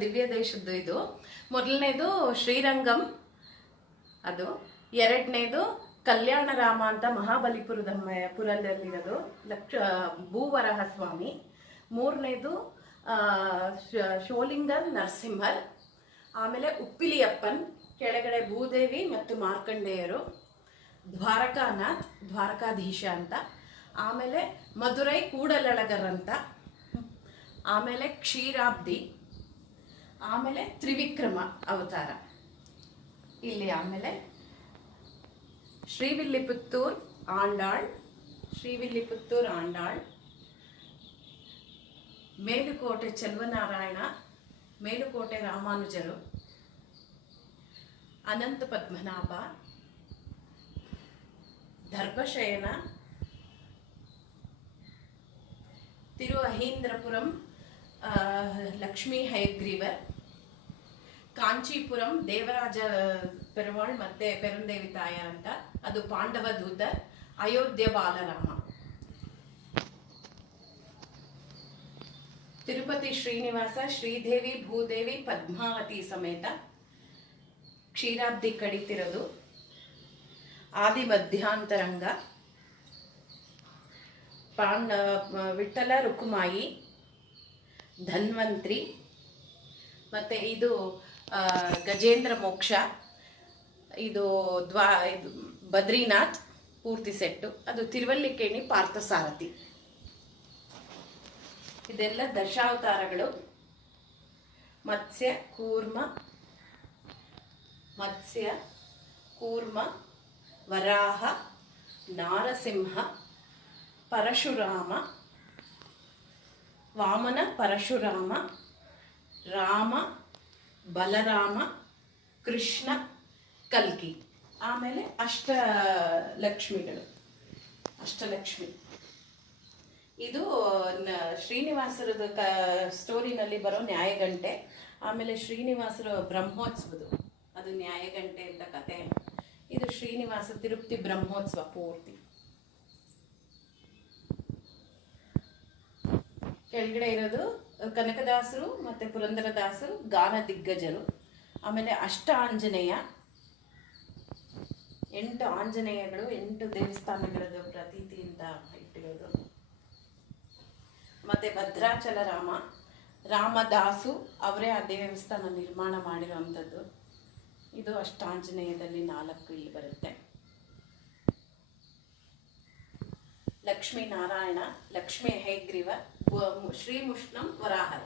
ದಿವ್ಯ ದೇಶದ್ದು ಇದು. ಮೊದಲನೇದು ಶ್ರೀರಂಗಂ, ಅದು. ಎರಡನೇದು ಕಲ್ಯಾಣ ರಾಮ ಅಂತ ಮಹಾಬಲಿಪುರದ ಪುರದಲ್ಲಿರೋದು, ಲಕ್ಷ ಭೂವರಹ ಸ್ವಾಮಿ ಮೂರನೇದು ಶೋಲಿಂಗನ್ ನರಸಿಂಹರ್. ಆಮೇಲೆ ಉಪ್ಪಿಲಿಯಪ್ಪನ್, ಕೆಳಗಡೆ ಭೂದೇವಿ ಮತ್ತು ಮಾರ್ಕಂಡೇಯರು. ದ್ವಾರಕಾನಾಥ್, ದ್ವಾರಕಾಧೀಶ ಅಂತ. ಆಮೇಲೆ ಮಧುರೈ ಕೂಡಲಳಗರ್ ಅಂತ. ಆಮೇಲೆ ಕ್ಷೀರಾಬ್ದಿ. ಆಮೇಲೆ ತ್ರಿವಿಕ್ರಮ ಅವತಾರ ಇಲ್ಲಿ ಆಮೇಲೆ ಶ್ರೀವಿಲ್ಲಿಪುತ್ತೂರ್ ಆಂಡಾಳ್ ಶ್ರೀವಿಲ್ಲಿಪುತ್ತೂರ್ ಆಂಡಾಳ್ ಮೇಲುಕೋಟೆ ಚೆಲುವನಾರಾಯಣ ಮೇಲುಕೋಟೆ ರಾಮಾನುಜರು ಅನಂತ ಪದ್ಮನಾಭ ದರ್ಭಶಯನ ತಿರು ಅಹೀಂದ್ರಪುರಂ லக்ஷ்மி ஹயக்ரீவர் காஞ்சிபுரம் தேவராஜ பெருமாள் மத்தே பெருந்தேவி தாயார் அந்த அது பாண்டவ தூதர் அயோத்திய பாலராமா తిరుపతి శ్రీనివాస శ్రీదేవి భూదేవి పద్మావతి సమేత క్షీరాబ్ది కడితిరదు ఆది మధ్యాంతరంగా పాండ విఠల రుకుమాయి ಧನ್ವಂತ್ರಿ. ಮತ್ತು ಇದು ಗಜೇಂದ್ರ ಮೋಕ್ಷ. ಇದು ದ್ವಾ, ಇದು ಬದ್ರಿನಾಥ್ ಪೂರ್ತಿ ಸೆಟ್ಟು. ಅದು ತಿರುವಲ್ಲಿಕೇಣಿ ಪಾರ್ಥಸಾರಥಿ. ಇದೆಲ್ಲ ದಶಾವತಾರಗಳು. ಮತ್ಸ್ಯ, ಕೂರ್ಮ ಮತ್ಸ್ಯ, ಕೂರ್ಮ, ವರಾಹ, ನಾರಸಿಂಹ, ಪರಶುರಾಮ ವಾಮನ ಪರಶುರಾಮ, ರಾಮ, ಬಲರಾಮ, ಕೃಷ್ಣ, ಕಲ್ಕಿ. ಆಮೇಲೆ ಅಷ್ಟ ಲಕ್ಷ್ಮಿಗಳು ಅಷ್ಟಲಕ್ಷ್ಮಿ. ಇದು ಶ್ರೀನಿವಾಸರದ ಕ, ಸ್ಟೋರಿನಲ್ಲಿ ಬರೋ ನ್ಯಾಯಗಂಟೆ. ಆಮೇಲೆ ಶ್ರೀನಿವಾಸರ ಬ್ರಹ್ಮೋತ್ಸವದು. ಅದು ನ್ಯಾಯಗಂಟೆ ಅಂತ ಕತೆ. ಇದು ಶ್ರೀನಿವಾಸ ತಿರುಪತಿ ಬ್ರಹ್ಮೋತ್ಸವ ಪೂರ್ತಿ. ಕೆಳಗಡೆ ಇರೋದು ಕನಕದಾಸರು ಮತ್ತು ಪುರಂದರದಾಸರು, ಗಾನ ದಿಗ್ಗಜರು, ಆಮೇಲೆ ಅಷ್ಟ ಆಂಜನೇಯ ಎಂಟು ಆಂಜನೇಯಗಳು, ಎಂಟು ದೇವಸ್ಥಾನಗಳದ್ದು ಪ್ರತೀತಿಯಿಂದ ಇಟ್ಟಿರೋದು. ಮತ್ತು ಭದ್ರಾಚಲ ರಾಮ, ರಾಮದಾಸು ಅವರೇ ಆ ದೇವಸ್ಥಾನ ನಿರ್ಮಾಣ ಮಾಡಿರುವಂಥದ್ದು. ಇದು ಅಷ್ಟಾಂಜನೇಯದಲ್ಲಿ ನಾಲ್ಕು ಇಲ್ಲಿ ಬರುತ್ತೆ. लक्ष्मीनारायण लक्ष्मी हैग्रीव श्रीमुष्ण वराहर।